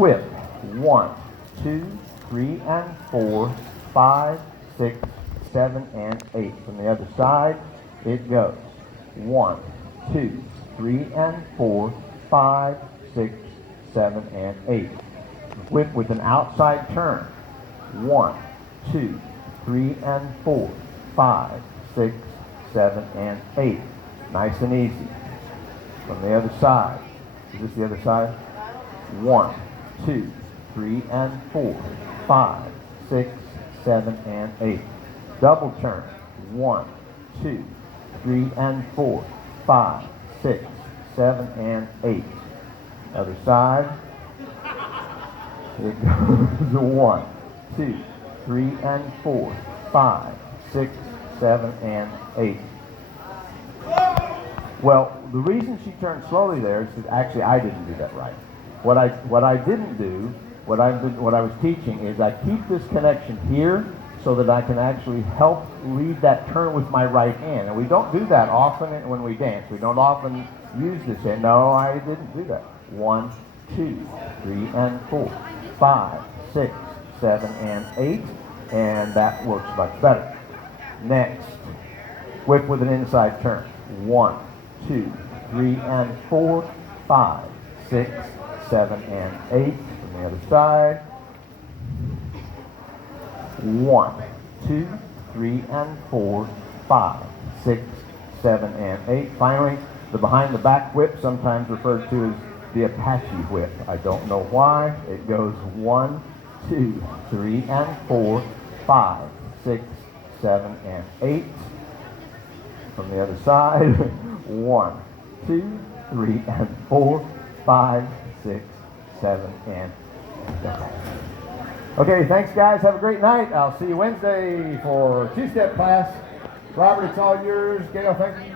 whip. 1, 2, 3, and 4, 5, 6, 7, and 8. From the other side, it goes 1, 2, 3, and 4, 5, 6, 7, and 8. Whip with an outside turn. 1, 2, 3, and 4, 5, 6, 7, and 8. Nice and easy. From the other side. Is this the other side? 1, 2, 3, and 4, 5, 6, 7, and 8. Double turn. 1, 2, 3, and 4, 5, 6, 7, and 8. Other side. It goes 1, 2, 3, and 4, 5, 6, 7, and 8. Well, the reason she turned slowly there is that actually I didn't do that right. What I didn't do, what I was teaching is I keep this connection here so that I can actually help lead that turn with my right hand. And we don't do that often when we dance. We don't often use this hand. No, I didn't do that. 1, 2, 3, and 4, 5, 6, 7, and 8. And that works much better. Next, whip with an inside turn. 1, 2, 3, and 4, 5, 6, 7, and 8. From the other side. 1, 2, 3, and 4, 5, 6, 7, and 8. Finally, the behind the back whip, sometimes referred to as the Apache whip. I don't know why. It goes 1, 2, 3, and 4, 5, 6, 7, and 8. From the other side. 1, 2, 3, and 4, 5, 6, 7, and 8. Okay, thanks guys. Have a great night. I'll see you Wednesday for two-step class. Robert, it's all yours. Gail, thank you.